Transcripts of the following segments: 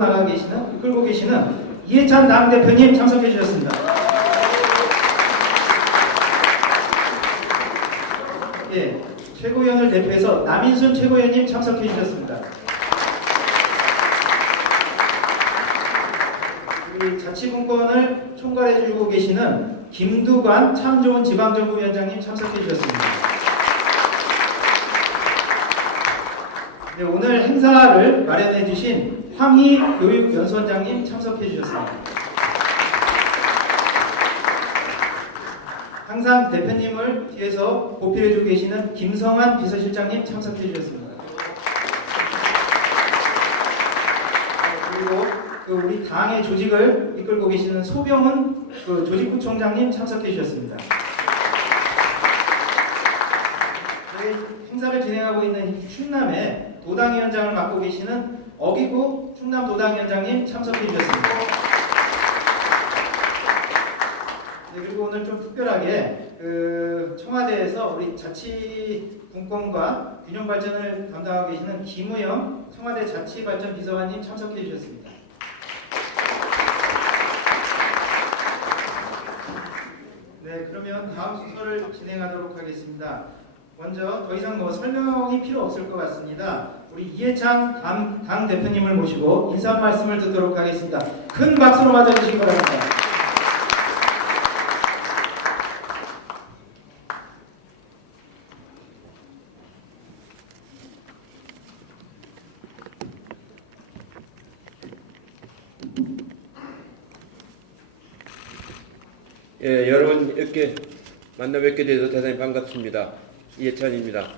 나가 계시는, 이끌고 계시는 이해찬 당대표님 참석해 주셨습니다. 예, 최고위원을 대표해서 남인순 최고위원님 참석해 주셨습니다. 우리 자치분권을 총괄해 주고 계시는 김두관 참 좋은 지방정부위원장님 참석해 주셨습니다. 네, 오늘 행사를 마련해 주신 황희 교육연수원장님 참석해 주셨습니다. 항상 대표님을 뒤에서 보필해 주고 계시는 김성환 비서실장님 참석해 주셨습니다. 그리고 우리 당의 조직을 이끌고 계시는 소병훈 조직부총장님 참석해 주셨습니다. 저희 행사를 진행하고 있는 충남의 도당위원장을 맡고 계시는 어기구 충남도당위원장님 참석해 주셨습니다. 네, 그리고 오늘 좀 특별하게 청와대에서 우리 자치분권과 균형발전을 담당하고 계시는 김우영 청와대 자치발전비서관님 참석해 주셨습니다. 네, 그러면 다음 순서를 진행하도록 하겠습니다. 먼저 더 이상 설명이 필요 없을 것 같습니다. 우리 이해찬 당 대표님을 모시고 인사 말씀을 듣도록 하겠습니다. 큰 박수로 맞아주시기 바랍니다. 예, 여러분 이렇게 만나 뵙게 돼서 대단히 반갑습니다. 이해찬입니다.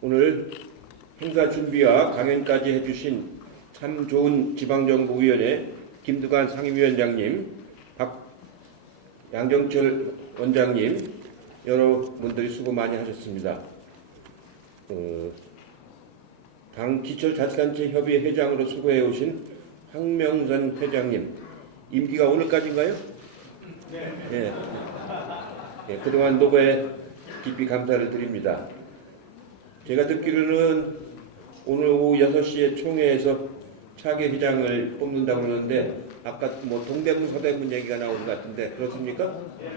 오늘 행사 준비와 강연까지 해주신 참 좋은 지방정부위원회 김두관 상임위원장님, 양정철 원장님, 여러분들이 수고 많이 하셨습니다. 당 기초자치단체 협의회 회장으로 수고해 오신 황명선 회장님, 임기가 오늘까지인가요? 네. 예. 예, 그동안 노고에 깊이 감사를 드립니다. 제가 듣기로는 오늘 오후 6시에 총회에서 차기 회장을 뽑는다고 그러는데 아까 동대문 서대문 얘기가 나오는 것 같은데 그렇습니까? 예.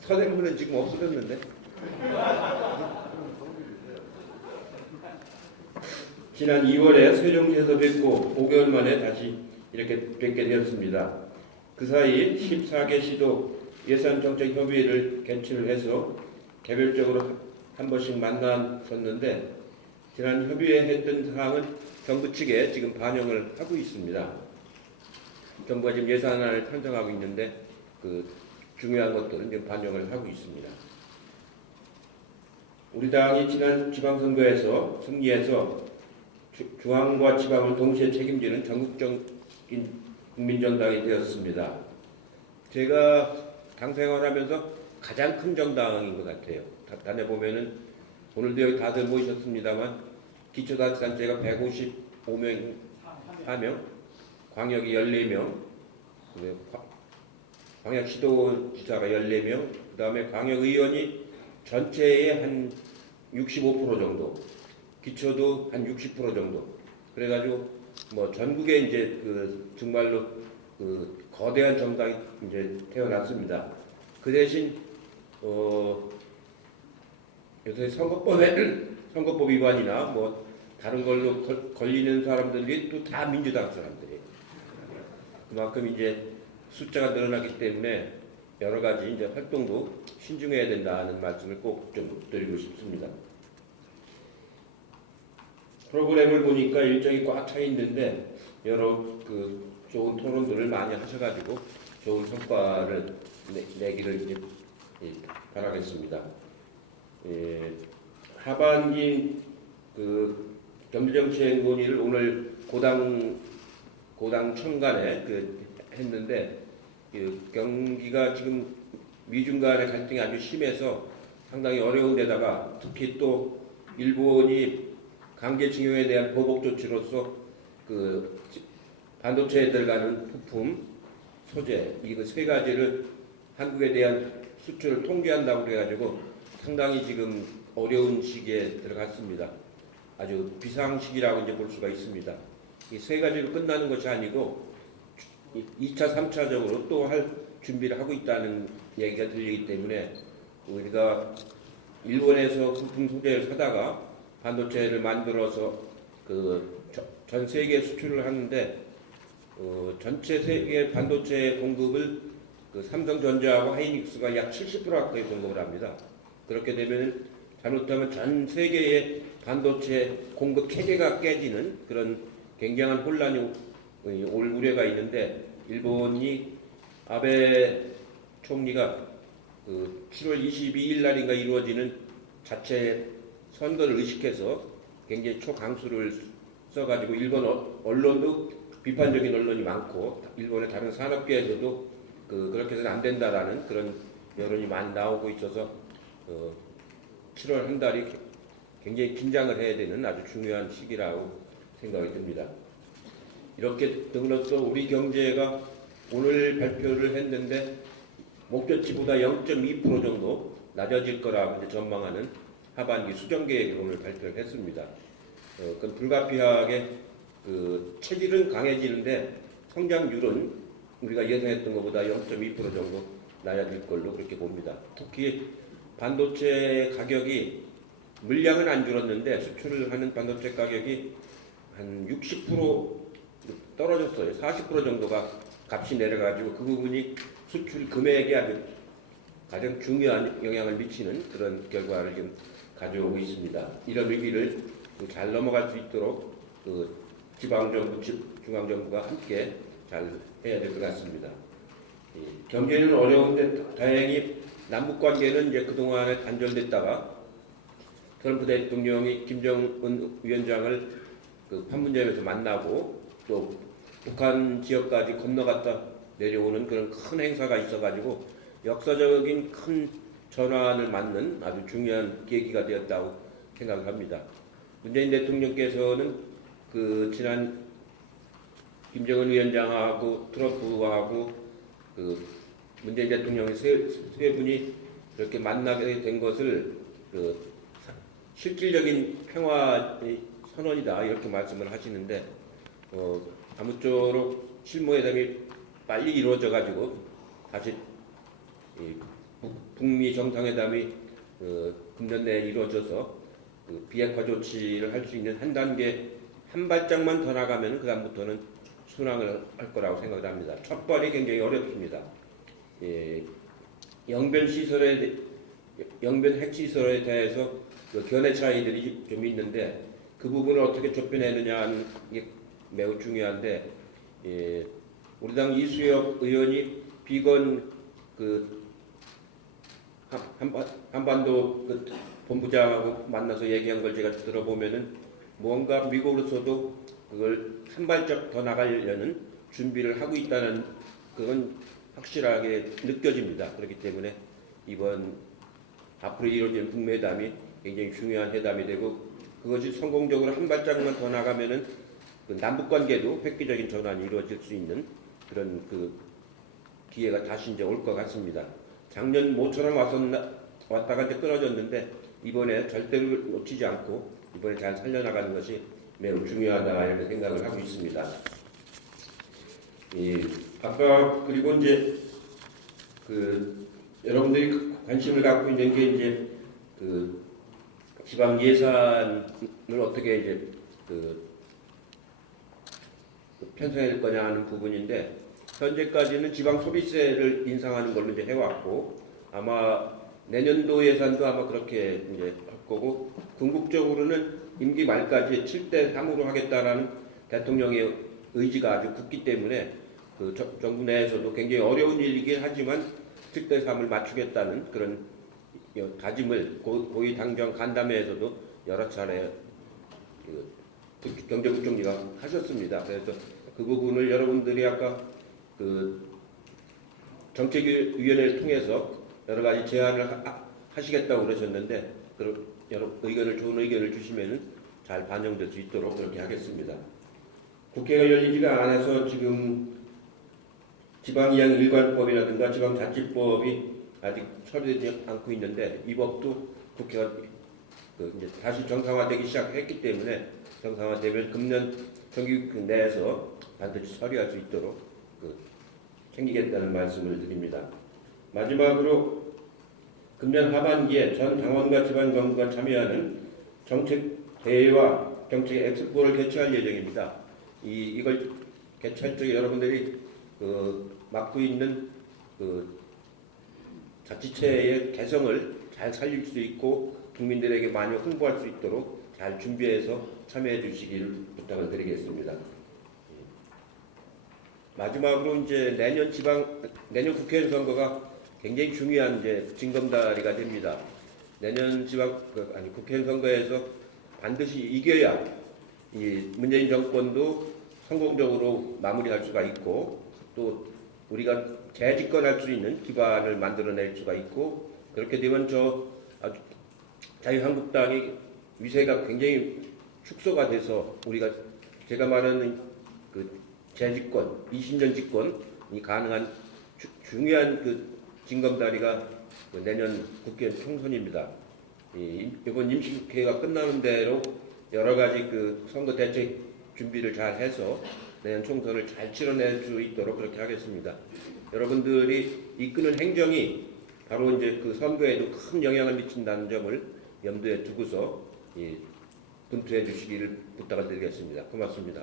서대문은 지금 없어졌는데. 지난 2월에 세종시에서 뵙고 5개월 만에 다시 이렇게 뵙게 되었습니다. 그 사이 14개 시도 예산정책협의회를 개최를 해서 개별적으로 한 번씩 만났었는데 지난 협의회 했던 사항은 정부 측에 지금 반영을 하고 있습니다. 정부가 지금 예산안을 편성하고 있는데 중요한 것들은 지금 반영을 하고 있습니다. 우리 당이 지난 지방선거에서 승리해서 중앙과 지방을 동시에 책임지는 전국적인 국민정당이 되었습니다. 제가 당 생활하면서 가장 큰 정당인 것 같아요. 다녀보면은 오늘도 여기 다들 모이셨습니다만 기초자치단체가 155명, 광역이 14명, 광역시도지사가 14명, 그 다음에 광역의원이 전체의 한 65% 정도, 기초도 한 60% 정도. 그래가지고 전국에 이제 정말로 거대한 정당이 이제 태어났습니다. 그 대신 요새 선거법 위반이나 다른 걸로 걸리는 사람들이 또 다 민주당 사람들이에요. 그만큼 이제 숫자가 늘어나기 때문에 여러 가지 이제 활동도 신중해야 된다는 말씀을 꼭 좀 드리고 싶습니다. 프로그램을 보니까 일정이 꽉 차 있는데 여러 좋은 토론들을 많이 하셔가지고 좋은 성과를 내기를 이제 바라겠습니다. 예, 하반기 경제정책 논의를 오늘 고당 청간에 했는데 경기가 지금 미중 간의 갈등이 아주 심해서 상당히 어려운 데다가 특히 또 일본이 강제징용에 대한 보복 조치로서 반도체에 들어가는 부품 소재 이거 세 가지를 한국에 대한 수출을 통제한다고 그래가지고 상당히 지금 어려운 시기에 들어갔습니다. 아주 비상시기라고 이제 볼 수가 있습니다. 이 세 가지로 끝나는 것이 아니고 2차, 3차적으로 또 할 준비를 하고 있다는 얘기가 들리기 때문에 우리가 일본에서 부품 소재를 사다가 반도체를 만들어서 전 세계 수출을 하는데 전체 세계 반도체 공급을 삼성전자하고 하이닉스가 약 70% 가까이 공급을 합니다. 그렇게 되면 잘못하면 전 세계의 반도체 공급 체계가 깨지는 그런 굉장한 혼란이 올 우려가 있는데 일본이 아베 총리가 7월 22일 날인가 이루어지는 자체 선거를 의식해서 굉장히 초강수를 써가지고 일본 언론도 비판적인 언론이 많고 일본의 다른 산업계에서도 그렇게 해서는 안 된다라는 그런 여론이 많이 나오고 있어서 7월 한 달이 굉장히 긴장을 해야 되는 아주 중요한 시기라고 생각이 듭니다. 이렇게 됨으로써 우리 경제가 오늘 발표를 했는데 목표치보다 0.2% 정도 낮아질 거라고 이제 전망하는 하반기 수정 계획을 오늘 발표를 했습니다. 그건 불가피하게 체질은 강해지는데 성장률은 우리가 예상했던 것보다 0.2% 정도 낮아질 걸로 그렇게 봅니다. 특히 반도체 가격이 물량은 안 줄었는데 수출을 하는 반도체 가격이 한 60% 떨어졌어요. 40% 정도가 값이 내려가지고 그 부분이 수출 금액에 아주 가장 중요한 영향을 미치는 그런 결과를 지금 가져오고 있습니다. 이런 위기를 잘 넘어갈 수 있도록 지방정부, 중앙정부가 함께 잘 해야 될 것 같습니다. 경제는 어려운데 다행히 남북관계는 이제 그동안에 단절됐다가 트럼프 대통령이 김정은 위원장을 판문점에서 만나고 또 북한 지역까지 건너갔다 내려오는 그런 큰 행사가 있어가지고 역사적인 큰 전환을 맞는 아주 중요한 계기가 되었다고 생각합니다. 문재인 대통령께서는 지난 김정은 위원장하고 트럼프하고 문재인 대통령의 세 분이 이렇게 만나게 된 것을 실질적인 평화의 선언이다 이렇게 말씀을 하시는데 아무쪼록 실무회담이 빨리 이루어져 가지고 다시 북미 정상회담이 금년 내에 이루어져서 비핵화 조치를 할 수 있는 한 단계 한 발짝만 더 나가면 그 다음부터는 순항을 할 거라고 생각을 합니다. 첫 번이 굉장히 어렵습니다. 영변 핵시설에 대해서 견해 차이들이 좀 있는데 그 부분을 어떻게 좁혀내느냐 하는 게 매우 중요한데 우리 당 이수혁 의원이 비건 한반도 본부장하고 만나서 얘기한 걸 제가 들어보면은 뭔가 미국으로서도 그걸 한 발짝 더 나가려는 준비를 하고 있다는 그건 확실하게 느껴집니다. 그렇기 때문에 이번 앞으로 이루어지는 북미회담이 굉장히 중요한 회담이 되고 그것이 성공적으로 한 발짝만 더 나가면은 남북 관계도 획기적인 전환이 이루어질 수 있는 그런 기회가 다시 이제 올 것 같습니다. 작년 모처럼 왔다가 이제 끊어졌는데 이번에 절대로 놓치지 않고 이번에 잘 살려나가는 것이 매우 중요하다 이렇게 생각을 하고 있습니다. 아까 그리고 이제 여러분들이 관심을 갖고 있는 게 이제 지방 예산을 어떻게 이제 편성할 거냐 하는 부분인데 현재까지는 지방 소비세를 인상하는 걸로 이제 해왔고 아마 내년도 예산도 아마 그렇게 이제 할 거고 궁극적으로는 임기 말까지 7대3으로 하겠다라는 대통령의 의지가 아주 굳기 때문에 정부 내에서도 굉장히 어려운 일이긴 하지만 7대3을 맞추겠다는 그런 다짐을 고위 당정 간담회에서도 여러 차례 경제부총리가 하셨습니다. 그래서 그 부분을 여러분들이 아까 정책위원회를 통해서 여러 가지 제안을 하시겠다고 그러셨는데 좋은 의견을 주시면 잘 반영될 수 있도록 그렇게 하겠습니다. 국회가 열리지가 않아서 지금 지방이양일관법이라든가 지방자치법이 아직 처리되지 않고 있는데 이 법도 국회가 이제 다시 정상화되기 시작했기 때문에 정상화되면 금년 정기국회 내에서 반드시 처리할 수 있도록 챙기겠다는 말씀을 드립니다. 마지막으로 금년 하반기에 전 당원과 지방정부가 참여하는 정책 대회와 정책 엑스포를 개최할 예정입니다. 이걸 개최할 적에 여러분들이 맡고 있는 자치체의 개성을 잘 살릴 수 있고 국민들에게 많이 홍보할 수 있도록 잘 준비해서 참여해 주시기를 부탁을 드리겠습니다. 마지막으로 이제 내년 국회의원 선거가 굉장히 중요한 이제 징검다리가 됩니다. 내년 국회의원 선거에서 반드시 이겨야 이 문재인 정권도 성공적으로 마무리할 수가 있고 또 우리가 재집권할 수 있는 기반을 만들어낼 수가 있고 그렇게 되면 자유한국당이 위세가 굉장히 축소가 돼서 제가 말하는 재집권, 20년 집권이 가능한 중요한 징검다리가 내년 국회 총선입니다. 이번 임시국회가 끝나는 대로 여러 가지 선거 대책 준비를 잘 해서 내년 총선을 잘 치러낼 수 있도록 그렇게 하겠습니다. 여러분들이 이끄는 행정이 바로 이제 선거에도 큰 영향을 미친다는 점을 염두에 두고서 분투해 주시기를 부탁을 드리겠습니다. 고맙습니다.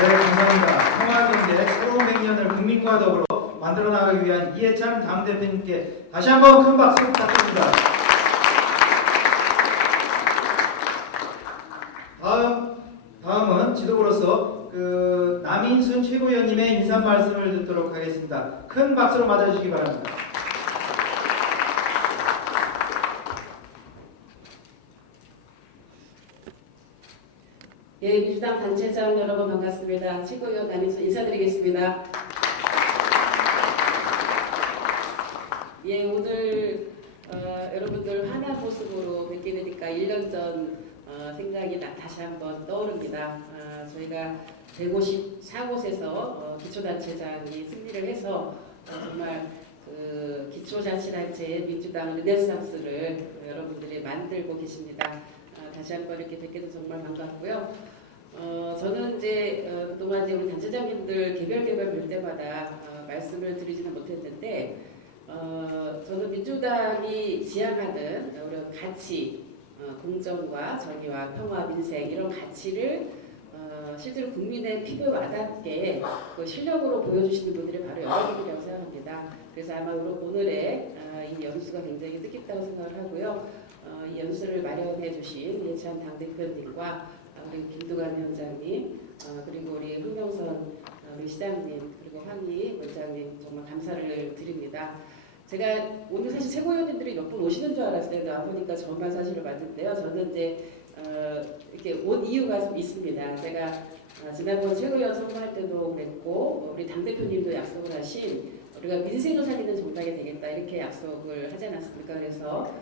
네, 감사합니다. 평화경제 새로운 100년을 국민과 더불어 만들어 나가기 위한 이해찬 당대표님께 다시 한번 큰 박수 부탁드립니다. 다음은 지도부로서 남인순 최고위원님의 인사 말씀을 듣도록 하겠습니다. 큰 박수로 맞아주시기 바랍니다. 예, 민주당 단체장 여러분 반갑습니다. 최고위원 남인순 인사드리겠습니다. 예, 오늘 여러분들 환한 모습으로 뵙게 되니까 1년 전 생각이 다시 한번 떠오릅니다. 저희가 154곳에서 기초단체장이 승리를 해서 정말 기초자치단체 민주당 르네상스를 여러분들이 만들고 계십니다. 다시 한번 이렇게 뵙게 돼서 정말 반갑고요. 저는 이제 그동안 이제 우리 단체장님들 개별 뵐 때마다 말씀을 드리지는 못했는데 저는 민주당이 지향하는 이런 가치, 공정과 정의와 평화, 민생 이런 가치를 실제로 국민의 피부에 와닿게 실력으로 보여주시는 분들이 바로 여러분이라고 생각합니다. 그래서 아마 오늘의 이 연수가 굉장히 뜻깊다고 생각을 하고요. 이 연수를 마련해 주신 이해찬 당대표님과 우리 김두관 위원장님 그리고 우리 황명선 우리 시장님 그리고 황희 원장님 정말 감사를 드립니다. 제가 오늘 사실 최고위원님들이 몇 분 오시는 줄 알았어요. 안 보니까 저만 사실을 맞는데요. 저는 이제 이렇게 온 이유가 좀 있습니다. 제가 지난번 최고위원 선거할 때도 그랬고 우리 당대표님도 약속을 하신 우리가 민생을 살리는 정당이 되겠다 이렇게 약속을 하지 않았습니까? 그래서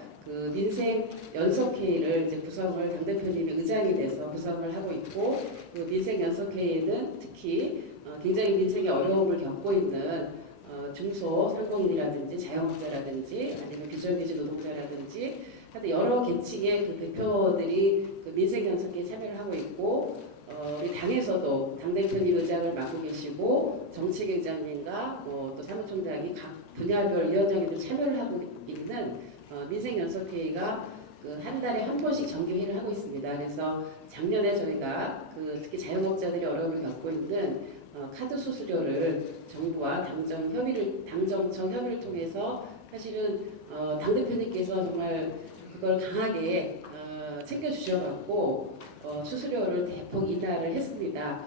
민생 연석회의를 이제 구성을 당대표님이 의장이 돼서 구성을 하고 있고 민생 연석회의는 특히 굉장히 민생의 어려움을 겪고 있는 중소상공인이라든지 자영업자라든지 아니면 비정규직 노동자라든지 하여튼 여러 계층의 대표들이 민생 연석회에 참여를 하고 있고 우리 당에서도 당대표님 의장을 맡고 계시고 정책위원장님과 또 사무총장이 각 분야별 위원장님들 참여를 하고 있는 민생연석회의가 한 달에 한 번씩 정기회의를 하고 있습니다. 그래서 작년에 저희가 특히 자영업자들이 어려움을 겪고 있는 카드 수수료를 정부와 당정 청 협의를 통해서 사실은 당대표님께서 정말 그걸 강하게 챙겨주셔갖고 수수료를 대폭 인하를 했습니다.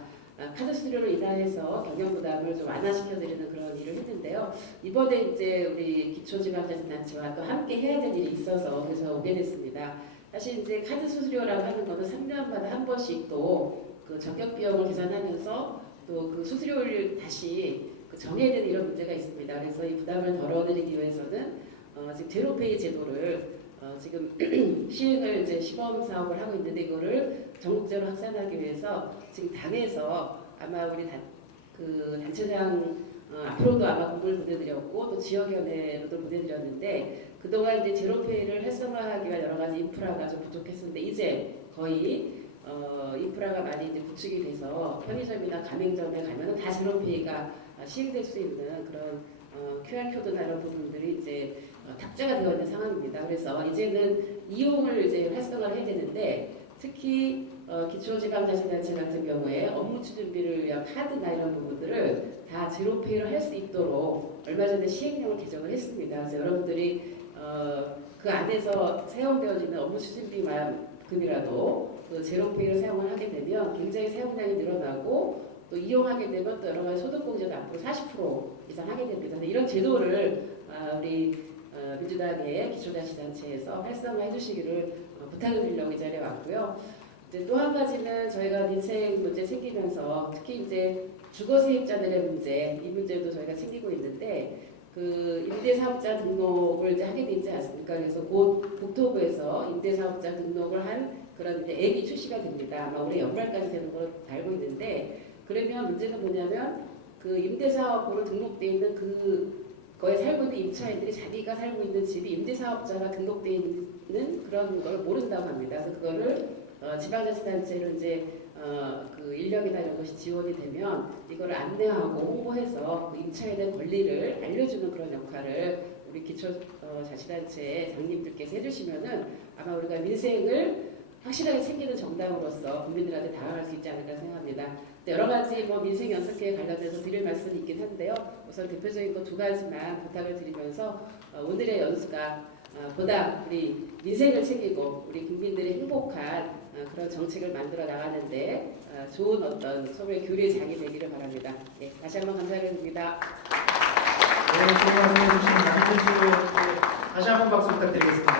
카드 수수료를 인하해서 경영 부담을 좀 완화시켜드리는 그런 일을 했는데요. 이번에 이제 우리 기초지방자치단체와 또 함께 해야 될 일이 있어서 그래서 오게 됐습니다. 사실 이제 카드 수수료라고 하는 거는 3년마다 한 번씩 또 적격 비용을 계산하면서 또 수수료를 다시 정해야 되는 이런 문제가 있습니다. 그래서 이 부담을 덜어드리기 위해서는 지금 제로페이 제도를 지금 시행을 이제 시범 사업을 하고 있는데 이거를 전국적으로 확산하기 위해서 지금 당에서 아마 우리 단체장 앞으로도 아마 공을 보내드렸고 또 지역위원회로도 보내드렸는데 그동안 이제 제로페이를 활성화하기 위한 여러 가지 인프라가 좀 부족했었는데 이제 거의 인프라가 많이 이제 구축이 돼서 편의점이나 가맹점에 가면은 다 제로페이가 시행될 수 있는 그런 QR코드나 이런 부분들이 이제 탑재가 되어 있는 상황입니다. 그래서 이제는 이용을 이제 활성화를 해야 되는데 특히 기초지방자치단체 같은 경우에 업무 추진비를 위한 카드나 이런 부분들을 다 제로페이로 할 수 있도록 얼마 전에 시행령을 개정을 했습니다. 그래서 여러분들이 그 안에서 사용되어지는 업무 추진비만큼이라도 그 제로페이를 사용을 하게 되면 굉장히 사용량이 늘어나고 또 이용하게 되면 또 여러 가지 소득공제도 앞으로 40% 이상 하게 됩니다. 이런 제도를 우리 민주당의 기초자치단체에서 활성화해 주시기를 부탁을 드리려고 이 자리에 왔고요. 이제 또 한 가지는 저희가 민생 문제 생기면서 특히 이제 주거 세입자들의 문제, 이 문제도 저희가 챙기고 있는데 그 임대사업자 등록을 이제 하게 되지 않습니까? 그래서 곧 국토부에서 임대사업자 등록을 한 그런 이제 앱이 출시가 됩니다. 아마 올해 연말까지 되는 걸로 알고 있는데 그러면 문제는 뭐냐면 그 임대사업으로 등록돼 있는 그거에 살고 있는 임차인들이 자기가 살고 있는 집이 임대사업자가 등록돼 있는 그런 걸 모른다고 합니다. 그래서 그거를 지방자치단체로 이제 그 인력이나 이런 것이 지원이 되면 이걸 안내하고 홍보해서 그 임차인의 권리를 알려주는 그런 역할을 우리 기초자치단체 장님들께서 해주시면은 아마 우리가 민생을 확실하게 챙기는 정당으로서 국민들한테 다가갈 수 있지 않을까 생각합니다. 여러 가지 뭐 민생 연습계에 관련해서 드릴 말씀이 있긴 한데요. 우선 대표적인 거 두 가지만 부탁을 드리면서 오늘의 연수가 보다 우리 민생을 챙기고 우리 국민들의 행복한 그런 정책을 만들어 나가는데 좋은 어떤 서로의 교류장이 되기를 바랍니다. 네, 다시 한번 감사드립니다. 네, 좋은 말씀 해주신 남준수 다시 한번 박수 부탁드리겠습니다.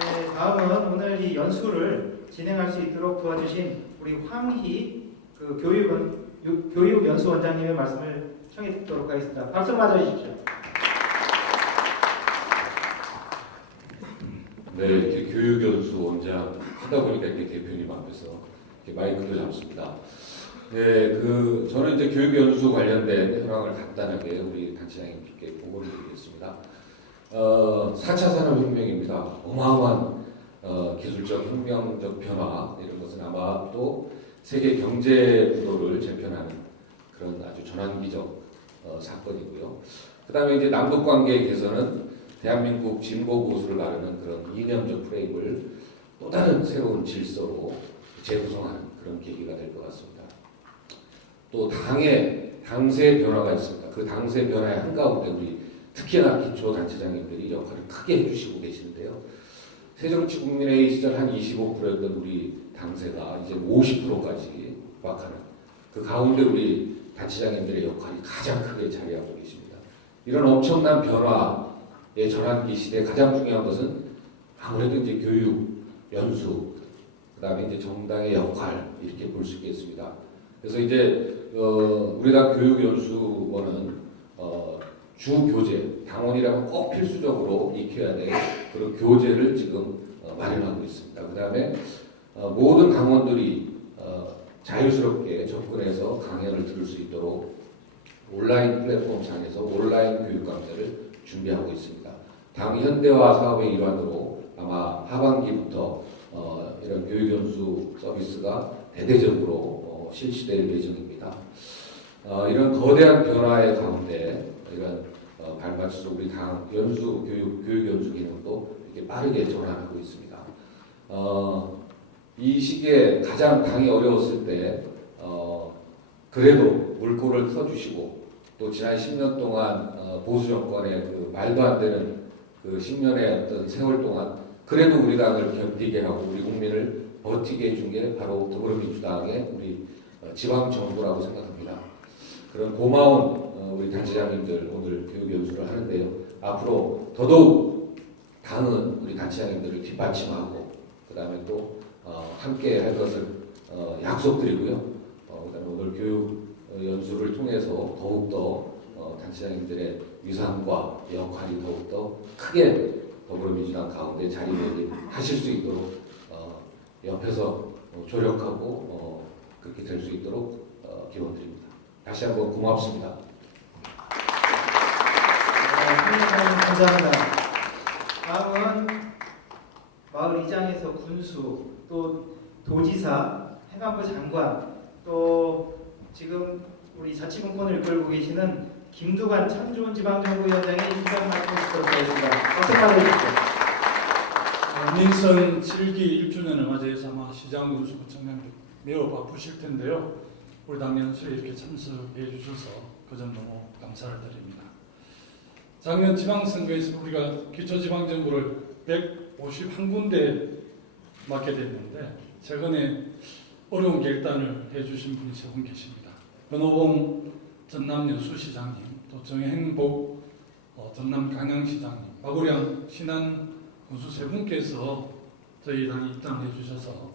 네, 다음은 오늘 이 연수를 진행할 수 있도록 도와주신 우리 황희 그 교육연수원장님의 말씀을 청해 듣도록 하겠습니다. 박수 맞아주십시오. 네, 이렇게 교육연수원장 하다 보니까 이렇게 대표님 앞에서 이렇게 마이크를 잡습니다. 네, 저는 이제 교육연수 관련된 현황을 간단하게 우리 단체장님께 보고를 드리겠습니다. 4차 산업혁명입니다. 어마어마한 기술적 혁명적 변화 이런 것은 아마 또 세계 경제 구도를 재편하는 그런 아주 전환기적 사건이고요. 그 다음에 이제 남북 관계에 대해서는 대한민국 진보 보수를 가르는 그런 이념적 프레임을 또 다른 새로운 질서로 재구성하는 그런 계기가 될 것 같습니다. 또 당세 변화가 있습니다. 그 당세 변화의 한가운데 우리 특히나 기초단체장님들이 역할을 크게 해주시고 계시는데요. 새정치국민회의 시절 한 25%였던 우리 당세가 이제 50%까지 육박하는 그 가운데 우리 단체장님들의 역할이 가장 크게 자리하고 계십니다. 이런 엄청난 변화의 전환기 시대에 가장 중요한 것은 아무래도 이제 교육, 연수, 그 다음에 이제 정당의 역할 이렇게 볼 수 있겠습니다. 그래서 이제 우리 당 교육연수원은 주 교재, 당원이라면 꼭 필수적으로 익혀야 될 그런 교재를 지금 마련하고 있습니다. 그 다음에 모든 당원들이 자유스럽게 접근해서 강연을 들을 수 있도록 온라인 플랫폼 상에서 온라인 교육 강좌를 준비하고 있습니다. 당 현대화 사업의 일환으로 아마 하반기부터 이런 교육연수 서비스가 대대적으로 실시될 예정입니다. 이런 거대한 변화의 가운데 이런 발맞춰서 우리 당 교육연수 기능도 이렇게 빠르게 전환하고 있습니다. 이 시기에 가장 당이 어려웠을 때 그래도 물꼬를 터주시고 또 지난 10년 동안 보수 정권의 그 말도 안 되는 그 10년의 어떤 세월 동안 그래도 우리 당을 견디게 하고 우리 국민을 버티게 해준 게 바로 더불어민주당의 우리 지방 정부라고 생각합니다. 그런 고마운 우리 단체장님들 오늘 교육 연수를 하는데요. 앞으로 더더욱 당은 우리 단체장님들을 뒷받침하고 그 다음에 또 함께 할 것을 약속드리고요. 그다음에 오늘 교육 연수를 통해서 더욱더 단체장님들의 위상과 역할이 더욱더 크게 더불어민주당 가운데 자리매김하실 수 있도록 옆에서 조력하고 그렇게 될 수 있도록 기원드립니다. 다시 한번 고맙습니다. 감사합니다. 다음은 마을 이장에서 군수, 또 도지사, 행안부 장관, 또 지금 우리 자치분권을 이끌고 계시는 김두관 참 좋은 지방정부위원장의 인사 말씀 듣도록 하겠습니다. 박수 받아주십시오. 민선 7기 1주년을 맞이해서 아마 시장 군수구청장님 매우 바쁘실 텐데요. 우리 당 연수에 이렇게 참석해 주셔서 그 점 너무 감사를 드립니다. 작년 지방선거에서 우리가 기초지방정부를 151군데 맡게 됐는데 최근에 어려운 결단을 해주신 분이 세 분 계십니다. 권오봉 전남 여수시장님, 또 정행복 전남 강양시장님, 박우량 신안 군수 세 분께서 저희 당에 입당해 주셔서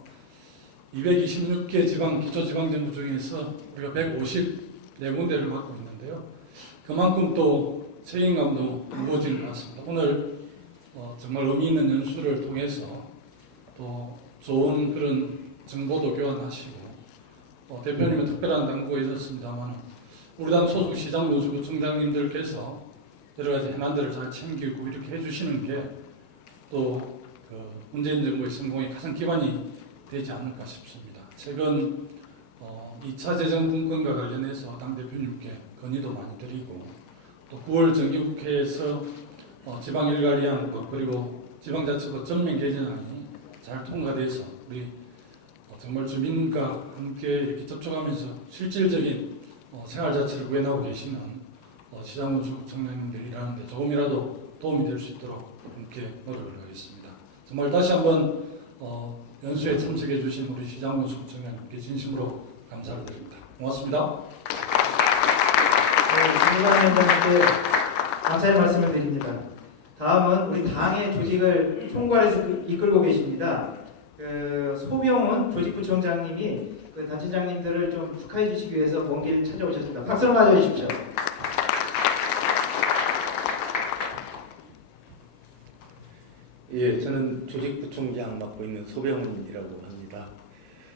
226개 지방 기초지방정부 중에서 우리가 154군데를 맡고 있는데요. 그만큼 또 책임감도 무거워지는 것 같습니다. 오늘 정말 의미 있는 연수를 통해서 또 좋은 그런 정보도 교환하시고 대표님은 특별한 당부가 있었습니다만 우리 당 소속 시장 군수구청장님들께서 여러 가지 현안들을 잘 챙기고 이렇게 해주시는 게 또 문재인 정부의 성공에 가장 기반이 되지 않을까 싶습니다. 최근 2차 재정분권과 관련해서 당대표님께 건의도 많이 드리고 또 9월 정기국회에서 지방일괄위안법 그리고 지방자치법 전면 개정안이 잘 통과돼서 우리 정말 주민과 함께 이렇게 접촉하면서 실질적인 생활자치를 구해나가고 계시는 시장군수구청장님들이 일하는데 조금이라도 도움이 될 수 있도록 함께 노력을 하겠습니다. 정말 다시 한번 연수에 참석해 주신 우리 시장군수구청장님께 진심으로 감사를 드립니다. 고맙습니다. 김두관 위원장님께 감사의 말씀을 드립니다. 다음은 우리 당의 조직을 총괄해서 이끌고 계십니다. 소병훈 조직부총장님이 단체장님들을 좀 축하해 주시기 위해서 먼 길 찾아오셨습니다. 박수로 맞아주십시오. 예, 저는 조직부총장 맡고 있는 소병훈이라고 합니다.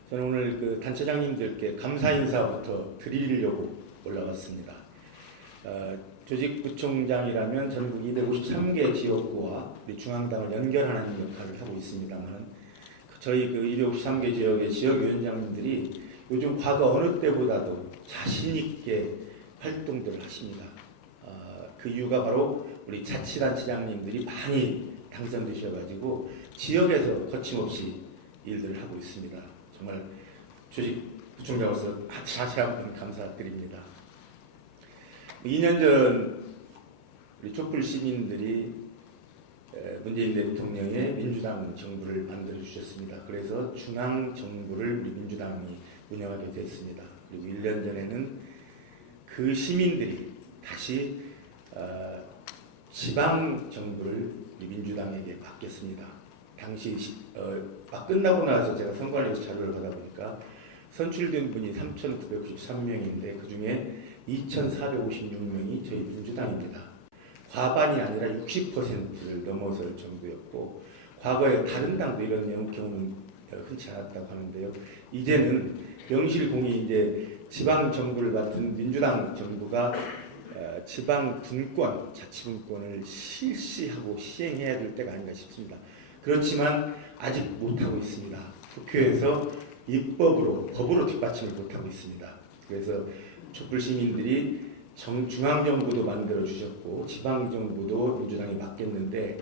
저는 오늘 그 단체장님들께 감사 인사부터 드리려고 올라왔습니다. 조직부총장이라면 전국 253개 지역구와 우리 중앙당을 연결하는 역할을 하고 있습니다만 저희 그 253개 지역의 지역위원장님들이 요즘 과거 어느 때보다도 자신 있게 활동들을 하십니다. 그 이유가 바로 우리 자치단체장님들이 많이 당선되셔가지고 지역에서 거침없이 일들을 하고 있습니다. 정말 조직부총장으로서 다시 한번 감사드립니다. 2년 전 우리 촛불 시민들이 문재인 대통령의 민주당 정부를 만들어 주셨습니다. 그래서 중앙 정부를 우리 민주당이 운영하게 됐습니다. 그리고 1년 전에는 그 시민들이 다시 지방 정부를 우리 민주당에게 받겠습니다. 당시 막 끝나고 나서 제가 선관위에서 자료를 받아보니까 선출된 분이 3,993명인데 그 중에 2,456명이 저희 민주당입니다. 과반이 아니라 60%를 넘어설 정도였고 과거에 다른 당도 이런 경우는 흔치 않았다고 하는데요. 이제는 명실공히 이제 지방 정부를 맡은 민주당 정부가 지방 분권, 자치분권을 실시하고 시행해야 될 때가 아닌가 싶습니다. 그렇지만 아직 못하고 있습니다. 국회에서 입법으로, 법으로 뒷받침을 못하고 있습니다. 그래서 촛불 시민들이 중앙정부도 만들어 주셨고 지방정부도 민주당이 맡겼는데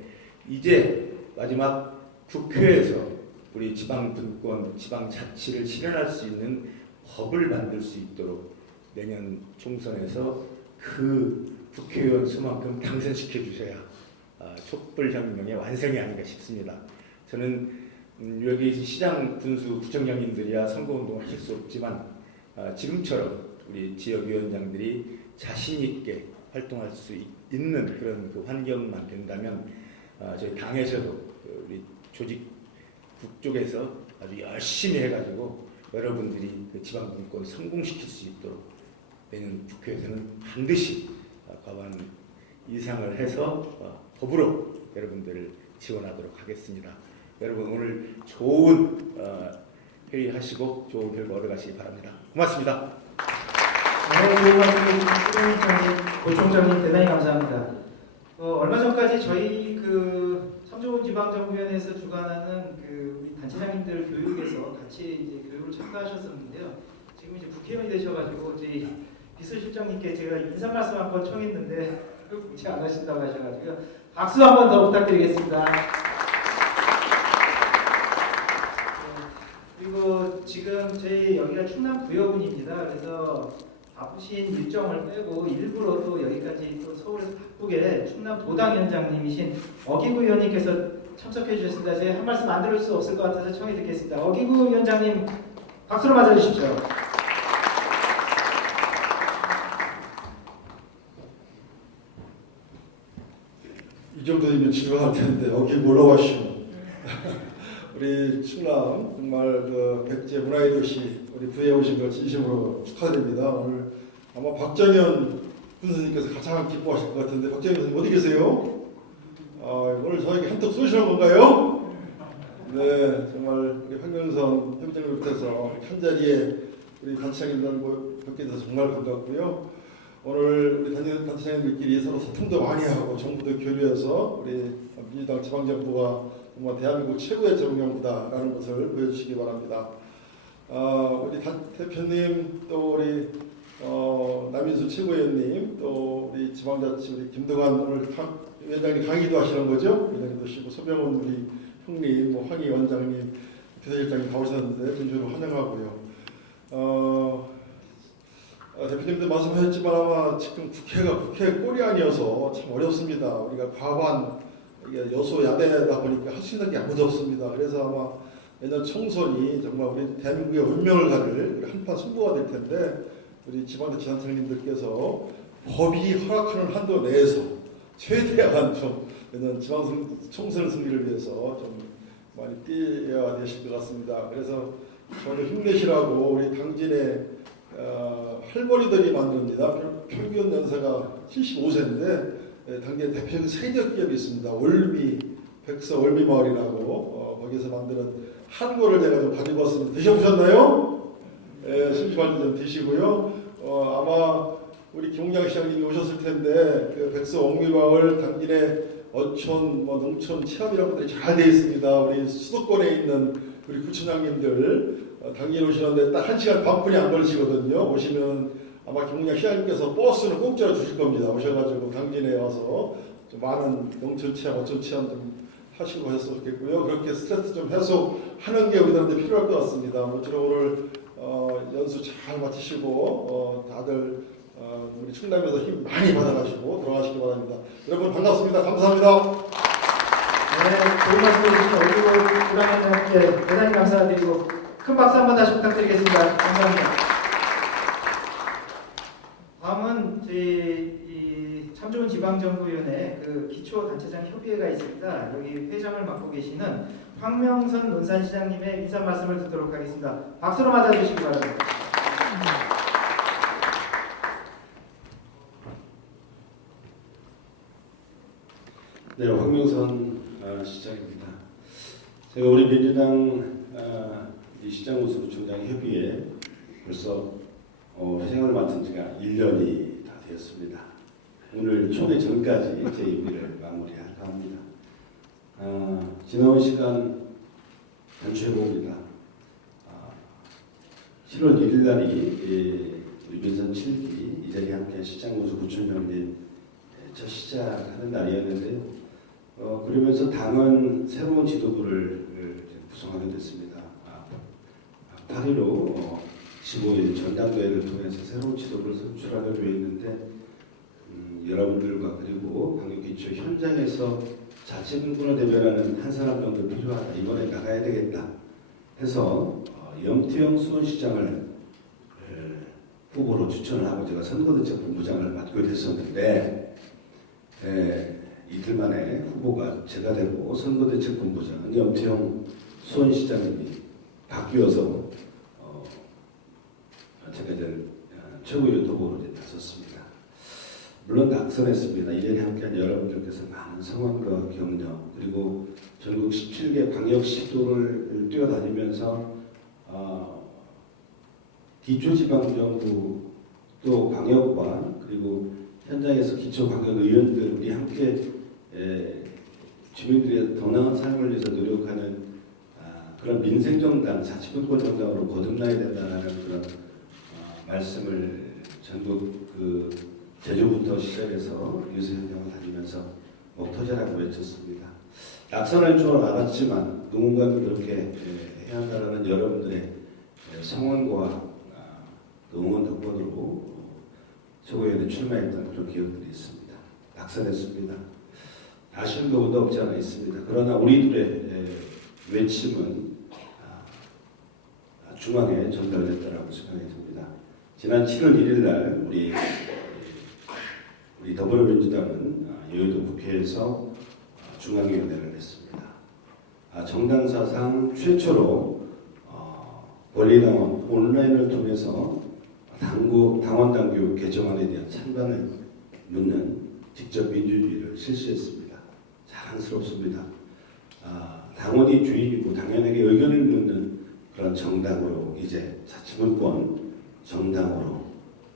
이제 마지막 국회에서 우리 지방분권, 지방자치를 실현할 수 있는 법을 만들 수 있도록 내년 총선에서 그 국회의원 수만큼 당선시켜 주셔야 촛불혁명의 완성이 아닌가 싶습니다. 저는 여기 시장, 군수, 구청장님들이야 선거운동을 하실 수 없지만 지금처럼 우리 지역위원장들이 자신 있게 활동할 수 있는 그런 그 환경만 된다면 저희 당에서도 우리 조직 북쪽에서 아주 열심히 해가지고 여러분들이 그 지방분권 성공시킬 수 있도록 내년 국회에서는 반드시 과반 이상을 해서 법으로 여러분들을 지원하도록 하겠습니다. 여러분 오늘 좋은 회의하시고 좋은 결과 얻어가시기 바랍니다. 고맙습니다. 네, 좋은 말씀 해주신 고총장님 대단히 감사합니다. 얼마 전까지 저희 그 삼조지방정부위원회에서 주관하는 그 우리 단체장님들 교육에서 같이 이제 교육을 참가하셨었는데요. 지금 이제 국회의원이 되셔가지고 저희 비서실장님께 제가 인사 말씀 한번 청했는데 굳이 안 하신다고 하셔가지고 박수 한번 더 부탁드리겠습니다. 그리고 지금 저희 여기가 충남 부여군입니다. 그래서 바쁘신 일정을 빼고 일부러 또 여기까지 또 서울에서 바쁘게 충남 도당위원장님이신 어기구 의원님께서 참석해 주셨습니다. 제가 한 말씀 안 들을 수 없을 것 같아서 청해 듣겠습니다. 어기구 위원장님 박수로 맞아주십시오. 이 정도면 지루할 텐데 어기 올라가시오. 우리 충남 정말 그 백제 문화의 도시 우리 부에 오신 걸 진심으로 축하드립니다. 오늘 아마 박정현 군수님께서 가장 기뻐하실 것 같은데 박정현 군수님 어디 계세요? 오늘 저에게 한턱 쏘시는 건가요? 네, 정말 우리 황명선 협의장님부터 한 자리에 우리 단체장님들 뵙게 돼서 정말 반갑고요. 오늘 우리 단체장님들끼리 서로 소통도 많이 하고 정부도 교류해서 우리 민주당 지방정부가 정말 대한민국 최고의 정경부다라는 것을 보여주시기 바랍니다. 우리 대표님 또 우리 남인수 최고위원님 또 우리 지방자치 우리 김동완 오늘 위원장님 강의도 하시는 거죠? 위원장님도 하시고 서병훈 우리 형님, 뭐 황희 원장님, 비서실장님 다 오셨는데 진심으로 환영하고요. 대표님도 말씀하셨지만 아마 지금 국회가 국회 꼴이 아니어서 참 어렵습니다. 우리가 과반 여소야대다 보니까 할 수 있는 게 아무도 없습니다. 그래서 아마 내년 총선이 정말 우리 대한민국의 운명을 가를 한판 승부가 될 텐데 우리 지방자치단체장님들께서 법이 허락하는 한도 내에서 최대한 좀 내년 지방 총선 승리를 위해서 좀 많이 뛰어야 되실 것 같습니다. 그래서 저는 힘내시라고 우리 당진의 할머니들이 만듭니다. 평균 연세가 75세인데 당진 대표적인 세력 기업이 있습니다. 월미 백서 월미 마을이라고 거기서 만드는 한고를 제가 좀 가지고 왔습니다. 드셔보셨나요? 심심할 때 좀 드시고요. 아마 우리 김홍장시장님이 오셨을 텐데 그 백서 월미 마을 당진의 어촌, 농촌 체험이라는 것들이 잘 되어 있습니다. 우리 수도권에 있는 우리 구청장님들 당진 오시는데 딱 1시간 반뿐이 안 걸리시거든요. 오시면 아마 김웅양 시장님께서 버스는 공짜로 주실 겁니다. 오셔가지고 당진에 와서 좀 많은 농촌 체험, 어촌 체험 좀 하시고 하셨으면 좋겠고요. 그렇게 스트레스 좀 해소하는 게 우리들한테 필요할 것 같습니다. 모쪼록 오늘 연수 잘 마치시고 다들 우리 충남에서 힘 많이 받아가시고 들어가시기 바랍니다. 여러분 반갑습니다. 감사합니다. 네, 좋은 말씀 해주신 어기구 부당위원장님께 대단히 감사드리고 큰 박수 한번 다시 부탁드리겠습니다. 감사합니다. 다음은 저희 참좋은 지방정부위원회 그 기초단체장 협의회가 있습니다. 여기 회장을 맡고 계시는 황명선 논산시장님의 인사 말씀을 듣도록 하겠습니다. 박수로 맞아주시기 바랍니다. 네, 황명선 시장입니다. 제가 우리 민주당 이 시장군수구청장 협의회 벌써 회장을 맡은 지가 1년이 다 되었습니다. 오늘 초대 전까지 제 임기를 마무리할까 합니다. 지나온 시간 단축해봅니다. 7월 1일 날이 우리 민선 7기 이 자리에 함께한 시장군수구청장님 첫 시작하는 날이었는데요. 그러면서 당은 새로운 지도부를 구성하게 됐습니다. 8.15 15일 전당대회를 통해서 새로운 지도부를 선출하게 되어 있는데 여러분들과 그리고 광역기초 현장에서 자치분권을 대변하는 한 사람 정도 필요하다. 이번에 나가야 되겠다 해서 염태영 수원시장을 후보로 추천을 하고 제가 선거대책본부장을 맡게 됐었는데 이틀 만에 후보가 제가 되고 선거대책본부장은 염태영 수원시장님이 바뀌어서 제가 이제 최고위원 후보로 나섰습니다. 물론 낙선했습니다. 1년에 함께한 여러분들께서 많은 성원과 격려 그리고 전국 17개 광역시도를 뛰어다니면서 기초지방정부 또 현장에서 기초관광 의원들이 함께 주민들의 더 나은 삶을 위해서 노력하는 그런 민생정당, 자치분권 정당으로 거듭나야 된다는 그런 말씀을 전국 그 제주부터 시작해서 유세 현장을 다니면서 목터져라고 외쳤습니다. 낙선할 줄 알았지만 누군가는 그렇게 해야 한다는 여러분들의 성원과 응원 덕분으로 최고위원회 출마했던 그런 기억들이 있습니다. 낙선했습니다. 아쉬운 부분도 없지 않아 있습니다. 그러나 우리들의 외침은 중앙에 전달됐다라고 생각이 듭니다. 지난 7월 1일 날 우리 더불어민주당은 여의도 국회에서 중앙위원회를 했습니다. 정당 사상 최초로 권리당원 온라인을 통해서 당원 당규 개정안에 대한 찬반을 묻는 직접 민주주의를 실시했습니다. 자랑스럽습니다. 당원이 주인이고 당연하게 의견을 묻는 그런 정당으로 이제 자치분권 정당으로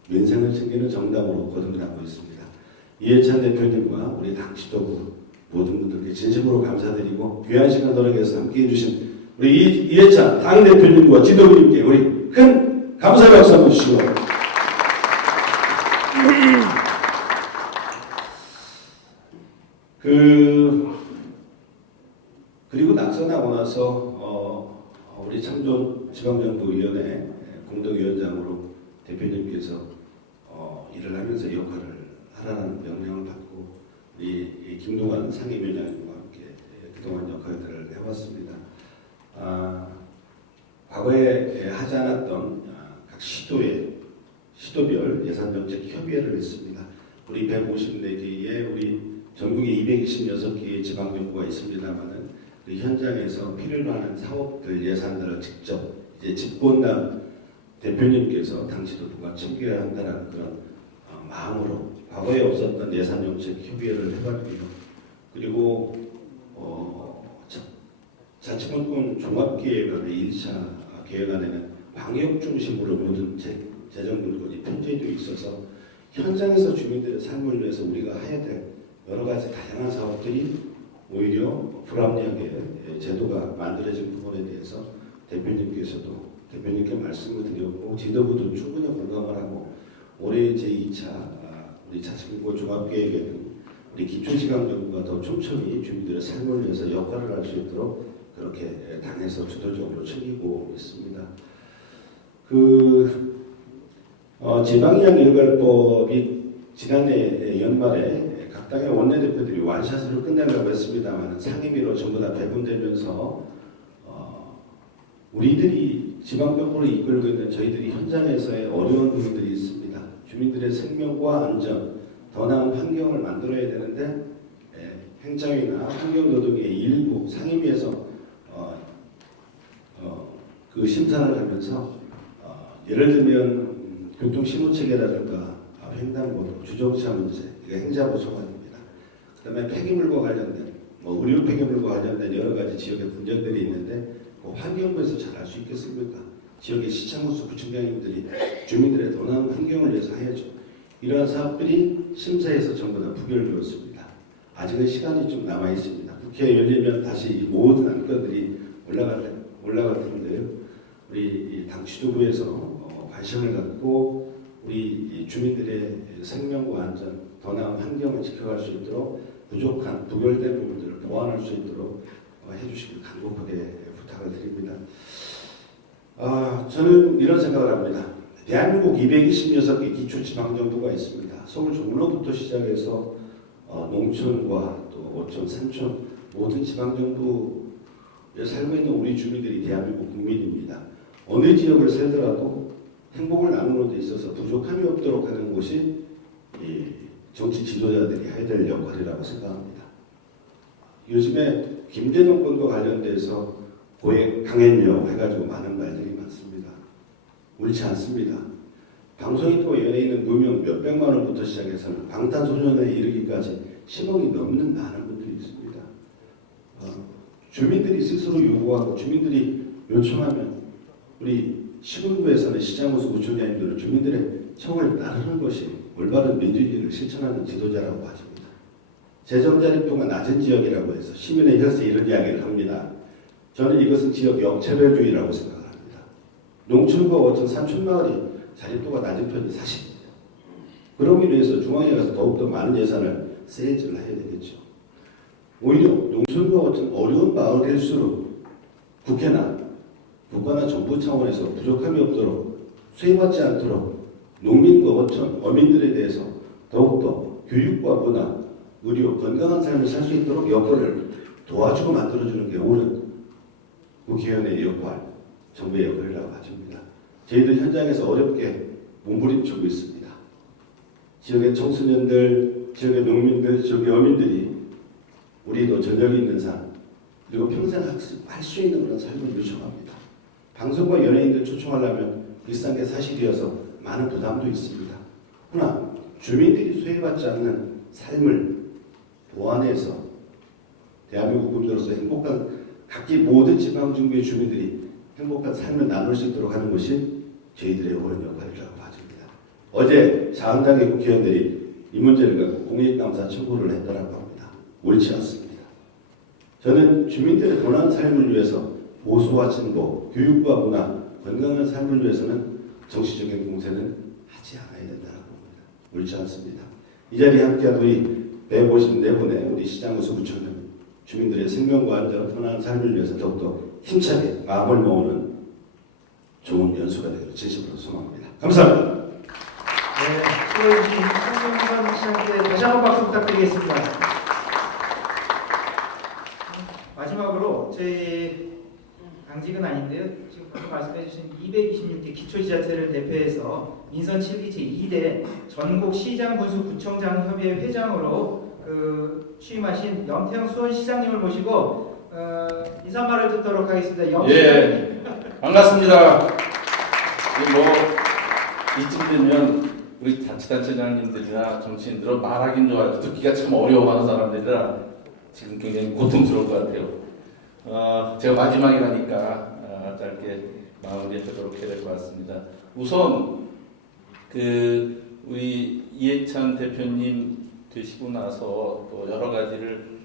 민생을 챙기는 정당으로 거듭나고 있습니다. 이해찬 대표님과 우리 당 지도부 모든 분들께 진심으로 감사드리고 귀한 시간 노력해서 함께해 주신 우리 이해찬 당 대표님과 지도부님께 우리 큰 감사 박수 한번 주시고 그리고 낙선하고 나서 우리 참전 지방정부위원회 공동위원장으로 대표님께서 일을 하면서 역할을 하라는 명령을 받고 우리 김동완 상임위원장님과 함께 그동안 역할들을 해왔습니다. 과거에 하지 않았던 각 시도별 예산정책 협의회를 했습니다. 우리 154개의 우리 전국에 226개의 지방정부가 있습니다만은 그 현장에서 필요로 하는 사업들 예산들을 직접 이제 집권당 대표님께서 당 지도부가 챙겨야 한다는 그런 마음으로 과거에 없었던 예산정책 협의회를 해봤고요. 그리고 자치분권 종합계획안의 1차 계획안에는 방역 중심으로 모든 재정물건이 편제되어 있어서 현장에서 주민들의 삶을 위해서 우리가 해야 될 여러 가지 다양한 사업들이 오히려 불합리하게 제도가 만들어진 부분에 대해서 대표님께 말씀을 드렸고 지도부도 충분히 공감을 하고 올해 제2차 우리 자치분권 종합계획에는 우리 기초지방정부가 더 촘촘히 주민들의 삶을 위해서 역할을 할 수 있도록 그렇게 당에서 주도적으로 챙기고 있습니다. 지방이양 일괄법이 지난해 연말에 각 당의 원내대표들이 완샷으로 끝내려고 했습니다만 상임위로 전부 다 배분되면서 우리들이 지방정부를 이끌고 있는 저희들이 현장에서의 어려운 부분들이 있습니다. 주민들의 생명과 안전, 더 나은 환경을 만들어야 되는데 행정위나 환경노동의 일부 상임위에서 그 심사를 하면서 예를 들면 교통신호체계라든가 횡단보도, 주정차 문제, 이게 행자부 소관입니다. 그다음에 폐기물과 관련된 의료 폐기물과 관련된 여러 가지 지역의 분쟁들이 있는데 환경부에서 잘 알 수 있겠습니까? 지역의 시청구수 구청장님들이 주민들의 더 나은 환경을 위해서 해야죠. 이러한 사업들이 심사에서 전부 다 부결되었습니다. 아직은 시간이 좀 남아 있습니다. 국회 열리면 다시 모든 안건들이 올라갈 텐데요. 우리 당 지도부에서 관심을 갖고 우리 주민들의 생명과 안전, 더 나은 환경을 지켜갈 수 있도록 부족한 부결된 부분들을 보완할 수 있도록 해주시길 간곡하게 부탁을 드립니다. 저는 이런 생각을 합니다. 대한민국 226개 기초지방정부가 있습니다. 서울 종로부터 시작해서 농촌과 또 어촌, 산촌 모든 지방정부에 살고 있는 우리 주민들이 대한민국 국민입니다. 어느 지역을 살더라도 행복을 나누는 데 있어서 부족함이 없도록 하는 것이 이 정치 지도자들이 해야 될 역할이라고 생각합니다. 요즘에 김대동권과 관련돼서 고액 강행료 해가지고 많은 말들이 많습니다. 옳지 않습니다. 방송인 또 연예인은 무명 몇백만 원부터 시작해서는 방탄소년단에 이르기까지 10억이 넘는 많은 분들이 있습니다. 주민들이 스스로 요구하고 주민들이 요청하면 우리 시군구에서는 시장호수 구청장님들은 주민들의 청을 따르는 것이 올바른 민주주의를 실천하는 지도자라고 봐집니다. 재정자립도가 낮은 지역이라고 해서 시민의 혈세 이런 이야기를 합니다. 저는 이것은 지역 역차별주의라고 생각합니다. 농촌과 어촌 산촌마을이 자립도가 낮은 편이 사실입니다. 그러기 위해서 중앙에 가서 더욱더 많은 예산을 세입을 해야 되겠죠. 오히려 농촌과 어촌 어려운 마을일수록 국회나 국가나 정부 차원에서 부족함이 없도록 수혜받지 않도록 농민과 어촌, 어민들에 대해서 더욱더 교육과 문화, 의료, 건강한 삶을 살 수 있도록 여건을 도와주고 만들어주는 게 옳은 국회의원의 역할, 정부의 역할이라고 봐집니다. 저희들 현장에서 어렵게 몸부림치고 있습니다. 지역의 청소년들, 지역의 농민들, 지역의 어민들이 우리도 저녁이 있는 삶, 그리고 평생 학습할 수 있는 그런 삶을 요청합니다. 방송과 연예인들 초청하려면 비싼 게 사실이어서 많은 부담도 있습니다. 그러나 주민들이 수혜받지 않는 삶을 보완해서 대한민국 국민으로서 행복한 각기 모든 지방정부의 주민들이 행복한 삶을 나눌 수 있도록 하는 것이 저희들의 옳은 역할이라고 봐집니다. 어제 자한당의 국회의원들이 이 문제를 갖고 공익감사 청구를 했다고 합니다. 옳지 않습니다. 저는 주민들의 원하는 삶을 위해서 보수와 진보, 교육과 문화, 건강한 삶을 위해서는 정치적인 공세는 하지 않아야 된다고 봅니다. 옳지 않습니다. 이 자리에 함께한 우리 154분의 우리 시장구수 구청장 주민들의 생명과 안전, 편안한 삶을 위해서 더욱더 힘차게 마음을 모으는 좋은 연수가 되기를 진심으로 소망합니다. 감사합니다. 네, 수고해주신 황정선 시장께 다시 한번 박수 부탁드리겠습니다. 마지막으로 저희 당직은 아닌데요. 지금 방금 말씀해주신 226개 기초지자체를 대표해서 민선 7기 제2대 전국 시장군수 구청장 협의회 회장으로 취임하신 염태영 수원시장님을 모시고 인사말을 듣도록 하겠습니다. 염 예, 반갑습니다. 이쯤 되면 우리 자치단체장님들이나 정치인들은 말하긴 좋아요. 듣기가 참 어려워하는 사람들이라 지금 굉장히 고통스러울 것 같아요. 제가 마지막이라니까 짧게 마무리하도록 해야 될 것 같습니다. 우선 우리 이해찬 대표님 되시고 나서 또 여러 가지를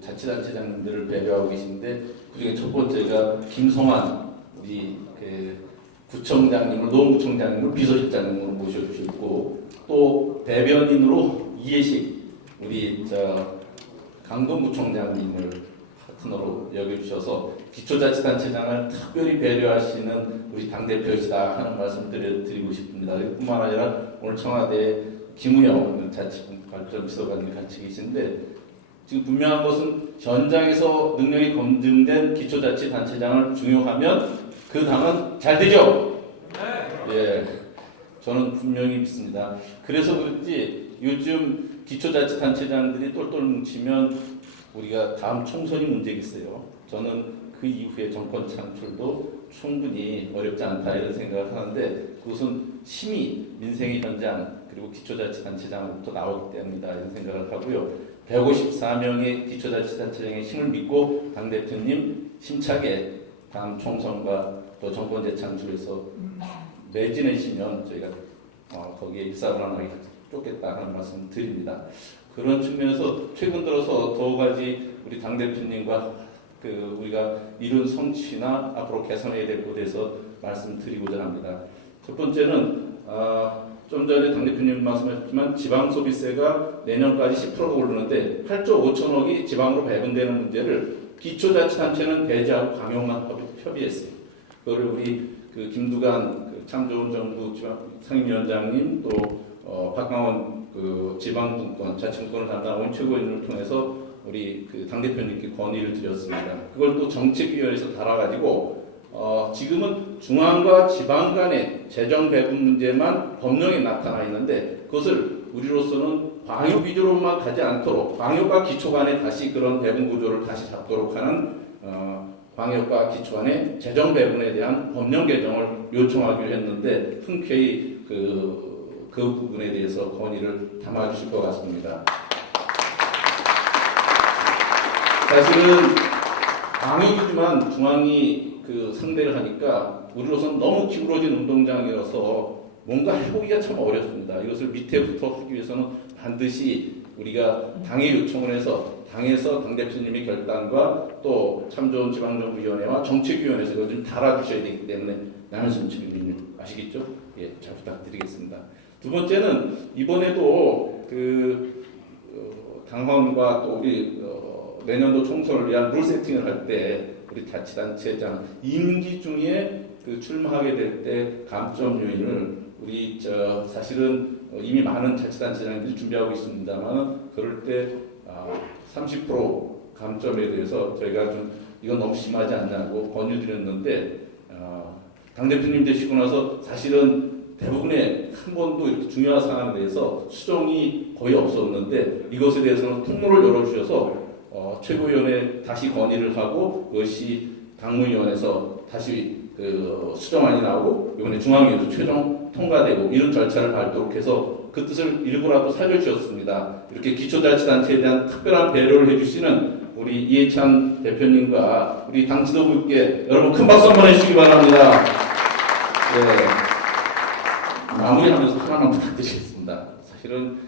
자치단체장님들을 배려하고 계신데 그중에 첫 번째가 김성환 우리 구청장님을 노원구청장님을 비서실장님으로 모셔주셨고 또 대변인으로 이해식 우리 강동구청장님을 파트너로 여겨주셔서 기초자치단체장을 특별히 배려하시는 우리 당대표시다 하는 말씀 드리고 싶습니다. 뿐만 아니라 오늘 청와대 김우영 자치발전비서관님 같이 계신데 지금 분명한 것은 현장에서 능력이 검증된 기초자치단체장을 중용하면 그 당은 잘 되죠? 네. 예, 저는 분명히 믿습니다. 그래서 그런지 요즘 기초자치단체장들이 똘똘 뭉치면 우리가 다음 총선이 문제겠어요. 저는 그 이후에 정권 창출도 충분히 어렵지 않다 이런 생각을 하는데 그것은 심의, 민생의 현장 그리고 기초자치단체장으로부터 나오기 때문이다 이런 생각을 하고요. 154명의 기초자치단체장의 힘을 믿고 당대표님 힘차게 다음 총선과 또 정권 재창출에서 매진해주시면 저희가 거기에 일사불란하게 쫓겠다 하는 말씀 드립니다. 그런 측면에서 최근 들어서 더가지 우리 당대표님과 우리가 이룬 성취나 앞으로 개선해야 될 것에 대해서 말씀드리고자 합니다. 첫 번째는 좀 전에 당대표님 말씀하셨지만 지방소비세가 내년까지 10%가 오르는데 8조 5천억이 지방으로 배분되는 문제를 기초자치단체는 배제하고 강용만 협의했어요. 그걸 우리 김두관 참 좋은 정부 상임위원장님 또 박강원 지방분권 자치분권을 담당하는 최고위원을 통해서 우리 당대표님께 건의를 드렸습니다. 그걸 또 정책위원회에서 달아가지고 지금은 중앙과 지방 간의 재정 배분 문제만 법령에 나타나 있는데 그것을 우리로서는 광역 위주로만 가지 않도록 광역과 기초 간에 다시 그런 배분 구조를 다시 잡도록 하는 광역과 기초 간의 재정 배분에 대한 법령 개정을 요청하기로 했는데 흔쾌히 그 부분에 대해서 건의를 담아주실 것 같습니다. 사실은 광역이지만 중앙이 상대를 하니까 우리로서는 너무 기울어진 운동장이어서 뭔가 해보기가 참 어렵습니다. 이것을 밑에부터 하기 위해서는 반드시 우리가 당에 요청을 해서 당에서 당대표님의 결단과 또 참 좋은 지방정부위원회와 정책위원회에서 이걸 좀 달아주셔야 되기 때문에 남현순 측위원님 아시겠죠? 예, 잘 부탁드리겠습니다. 두 번째는 이번에도 당헌과 또 우리 내년도 총선을 위한 룰 세팅을 할 때 우리 자치단체장 임기 중에 출마하게 될 때 감점 요인을 우리 사실은 이미 많은 자치단체장들이 준비하고 있습니다만 그럴 때 30% 감점에 대해서 저희가 좀 이건 너무 심하지 않냐고 권유드렸는데 당대표님 되시고 나서 사실은 대부분의 한 번도 이렇게 중요한 사안에 대해서 수정이 거의 없었는데 이것에 대해서는 통로를 열어주셔서 최고위원회 다시 건의를 하고 그것이 당무위원회에서 다시 수정안이 나오고 이번에 중앙위원회 최종 통과되고 이런 절차를 밟도록 해서 그 뜻을 일부라도 살려주셨습니다. 이렇게 기초자치단체에 대한 특별한 배려를 해주시는 우리 이해찬 대표님과 우리 당 지도부께 여러분 큰 박수 한번 해주시기 바랍니다. 네. 마무리하면서 하나만 부탁드리겠습니다. 사실은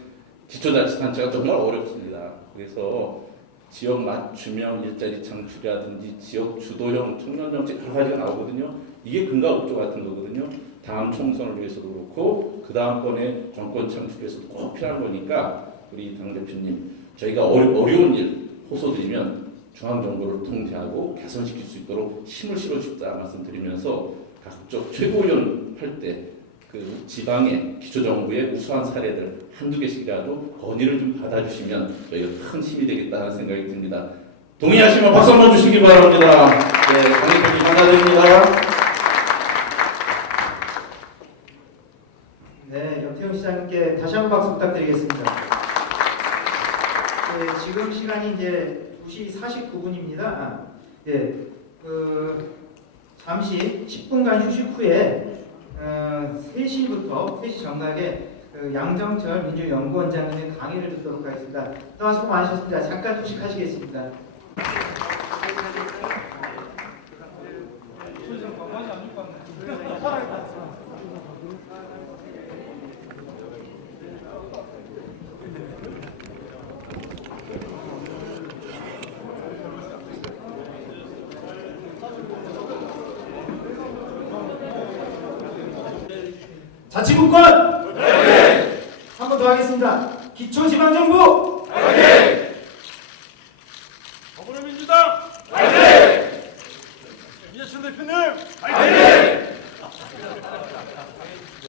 기초자치단체가 정말 어렵습니다. 그래서 지역 맞춤형 일자리 창출이라든지 지역 주도형 청년정책 여러 가지가 나오거든요. 이게 근거 up조 같은 거거든요. 다음 총선을 위해서도 그렇고 그 다음번에 정권 창출에서도 꼭 필요한 거니까 우리 당대표님 저희가 어려운 일 호소드리면 중앙정부를 통제하고 개선시킬 수 있도록 힘을 실어주십사 말씀드리면서 각종 최고위원 할 때 지방의 기초정부의 우수한 사례들 한두 개씩이라도 건의를 좀 받아주시면 저희가 큰 힘이 되겠다는 생각이 듭니다. 동의하시면 박수 한번 주시기 바랍니다. 네, 당대표님 감사드립니다. 네, 염태영 시장님께 다시 한번 박수 부탁드리겠습니다. 네, 지금 시간이 이제 2시 49분입니다. 예, 잠시 10분간 휴식 후에 3시부터 3시 정각에 양정철 민주연구원장님의 강의를 듣도록 하겠습니다. 또한 수고 많으셨습니다. 잠깐 휴식하시겠습니다. 자치분권! 한 번 더 하겠습니다. 기초지방정부! 더불어민주당 이해찬 대표님